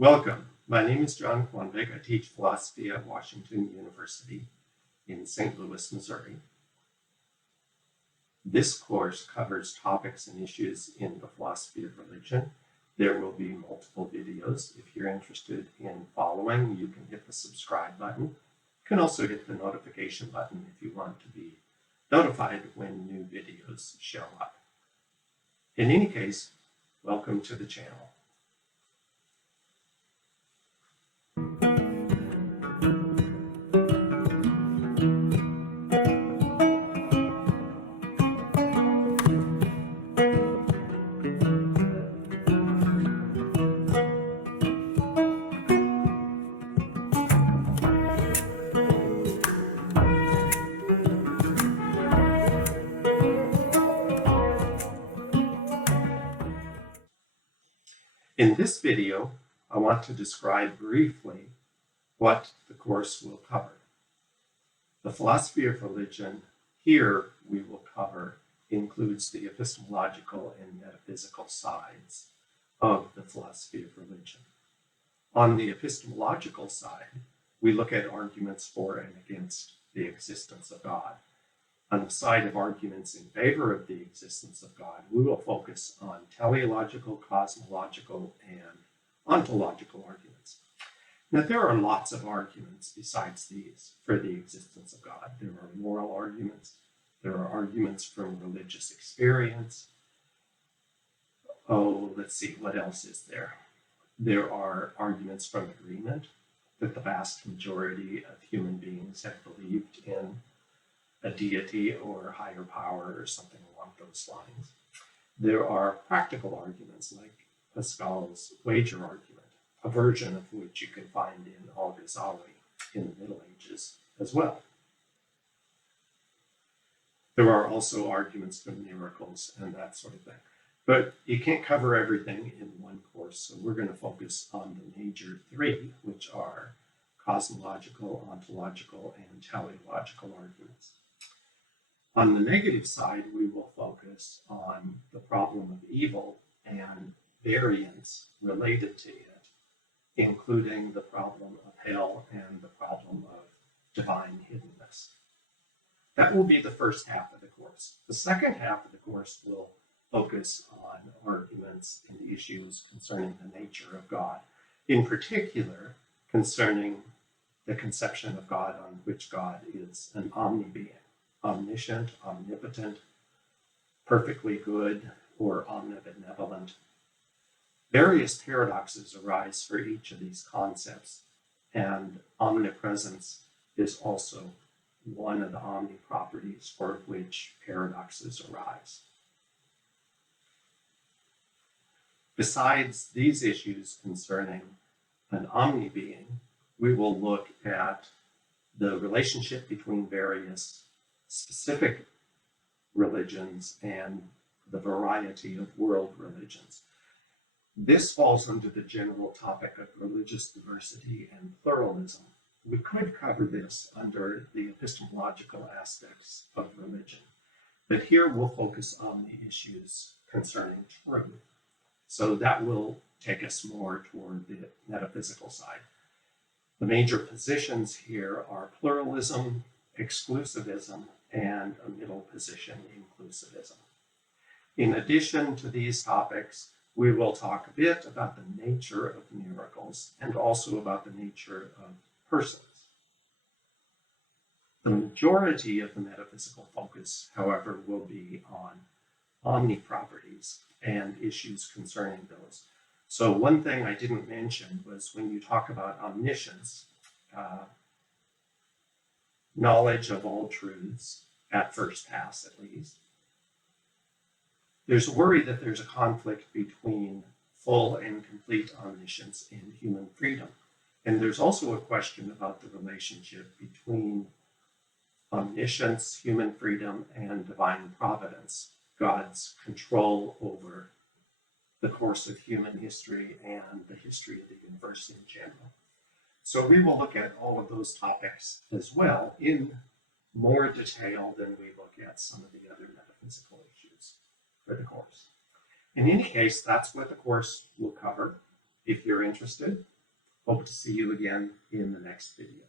Welcome. My name is John Quanvig. I teach philosophy at Washington University in St. Louis, Missouri. This course covers topics and issues in the philosophy of religion. There will be multiple videos. If you're interested in following, you can hit the subscribe button. You can also hit the notification button if you want to be notified when new videos show up. In any case, welcome to the channel. In this video, I want to describe briefly what the course will cover. The philosophy of religion here we will cover includes the epistemological and metaphysical sides of the philosophy of religion. On the epistemological side, we look at arguments for and against the existence of God. On the side of arguments in favor of the existence of God, we will focus on teleological, cosmological, and ontological arguments. Now, there are lots of arguments besides these for the existence of God. There are moral arguments. There are arguments from religious experience. Let's see, what else is there? There are arguments from agreement that the vast majority of human beings have believed in a deity or a higher power or something along those lines. There are practical arguments like Pascal's wager argument, a version of which you can find in Al-Ghazali in the Middle Ages as well. There are also arguments from miracles and that sort of thing. But you can't cover everything in one course, so we're going to focus on the major three, which are cosmological, ontological, and teleological arguments. On the negative side, we will focus on the problem of evil and variance related to it, including the problem of hell and the problem of divine hiddenness. That will be the first half of the course. The second half of the course will focus on arguments and issues concerning the nature of God, in particular concerning the conception of God on which God is an omnibeing. Omniscient, omnipotent, perfectly good, or omnibenevolent. Various paradoxes arise for each of these concepts, and omnipresence is also one of the omniproperties for which paradoxes arise. Besides these issues concerning an omnibeing, we will look at the relationship between various specific religions and the variety of world religions. This falls under the general topic of religious diversity and pluralism. We could cover this under the epistemological aspects of religion, but here we'll focus on the issues concerning truth. So that will take us more toward the metaphysical side. The major positions here are pluralism, exclusivism, and a middle position, inclusivism. In addition to these topics, we will talk a bit about the nature of miracles and also about the nature of persons. The majority of the metaphysical focus, however, will be on omniproperties and issues concerning those. So one thing I didn't mention was when you talk about omniscience, knowledge of all truths, at first pass at least, there's a worry that there's a conflict between full and complete omniscience and human freedom. And there's also a question about the relationship between omniscience, human freedom, and divine providence, God's control over the course of human history and the history of the universe in general. So we will look at all of those topics as well in more detail than we look at some of the other metaphysical issues for the course. In any case, that's what the course will cover. If you're interested, hope to see you again in the next video.